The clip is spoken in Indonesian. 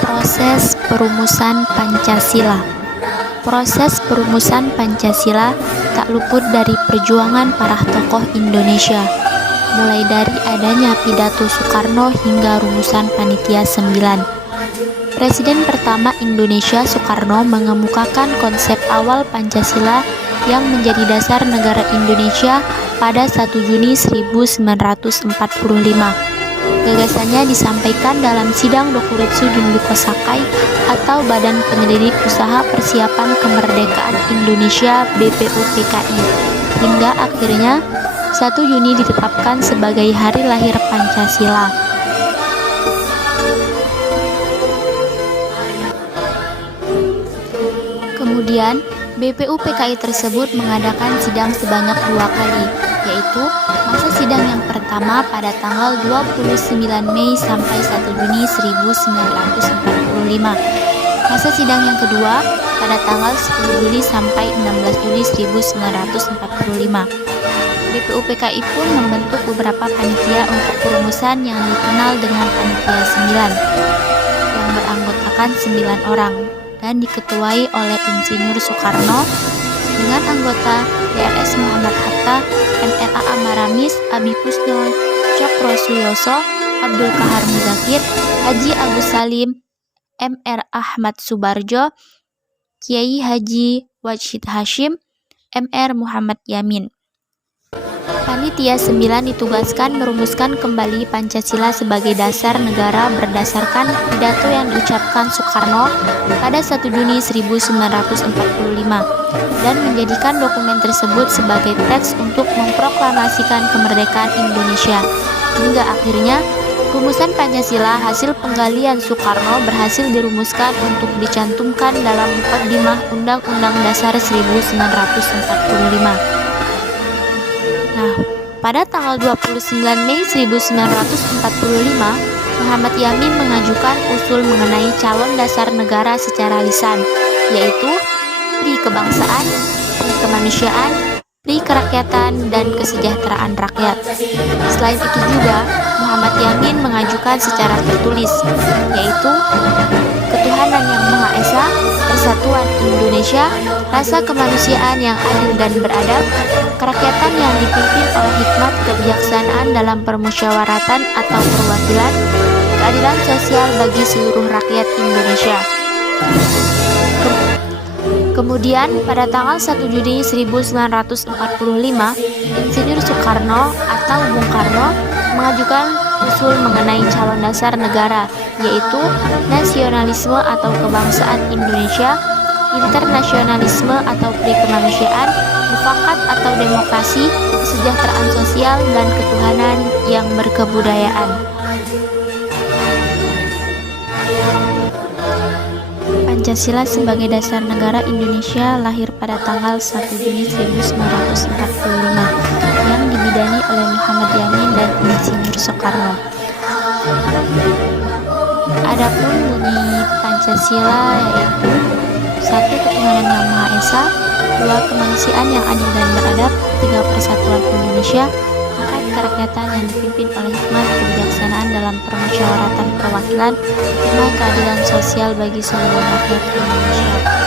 Proses perumusan Pancasila. Proses perumusan Pancasila tak luput dari perjuangan para tokoh Indonesia, mulai dari adanya pidato Soekarno hingga rumusan Panitia 9. Presiden pertama Indonesia Soekarno mengemukakan konsep awal Pancasila yang menjadi dasar negara Indonesia pada 1 Juni 1945. Gagasannya disampaikan dalam sidang Dokuretsu Dindu Kosakai atau Badan Penyelidik Usaha Persiapan Kemerdekaan Indonesia BPUPKI, hingga akhirnya 1 Juni ditetapkan sebagai hari lahir Pancasila. Kemudian, BPUPKI tersebut mengadakan sidang sebanyak 2 kali, yaitu masa sidang yang pertama pada tanggal 29 Mei sampai 1 Juni 1945. Masa sidang yang kedua pada tanggal 10 Juli sampai 16 Juli 1945. BPUPKI pun membentuk beberapa panitia untuk perumusan yang dikenal dengan Panitia 9, yang beranggotakan 9 orang dan diketuai oleh Insinyur Soekarno dengan anggota DRS Muhammad Hatta, MRA Amaramis, Abi Kusno, Cokrosuyoso, Abdul Kahar Muzakir, Haji Agus Salim, MR Ahmad Subarjo, Kiai Haji Wajid Hashim, MR Muhammad Yamin. Panitia 9 ditugaskan merumuskan kembali Pancasila sebagai dasar negara berdasarkan pidato yang diucapkan Soekarno pada 1 Juni 1945 dan menjadikan dokumen tersebut sebagai teks untuk memproklamasikan kemerdekaan Indonesia. Hingga akhirnya, rumusan Pancasila hasil penggalian Soekarno berhasil dirumuskan untuk dicantumkan dalam Muqaddimah Undang-Undang Dasar 1945. Nah, pada tanggal 29 Mei 1945, Muhammad Yamin mengajukan usul mengenai calon dasar negara secara lisan, yaitu pri kebangsaan, pri kemanusiaan, pri kerakyatan, dan kesejahteraan rakyat. Selain itu juga, Muhammad Yamin mengajukan secara tertulis, yaitu ketuhanan yang Maha Esa, persatuan Indonesia, rasa kemanusiaan yang adil dan beradab, kerakyatan yang dipimpin oleh hikmat kebijaksanaan dalam permusyawaratan atau perwakilan, keadilan sosial bagi seluruh rakyat Indonesia. Kemudian, pada tanggal 1 Juni 1945, Insinyur Soekarno atau Bung Karno mengajukan usul mengenai calon dasar negara, yaitu nasionalisme atau kebangsaan Indonesia, internasionalisme atau pri kemanusiaan, mufakat atau demokrasi, kesejahteraan sosial, dan ketuhanan yang berkebudayaan. Pancasila sebagai dasar negara Indonesia lahir pada tanggal 1 Juni 1945 yang dibidani oleh Muhammad Yamin dan Insinyur Soekarno. Adapun bunyi Pancasila yaitu 1. Ketuhanan yang Maha Esa, 2. Kemanusiaan yang adil dan beradab, 3. Persatuan Indonesia, 4. Kerakyatan yang dipimpin oleh hikmat kebijaksanaan dalam permusyawaratan perwakilan, 5. Keadilan sosial bagi seluruh rakyat Indonesia.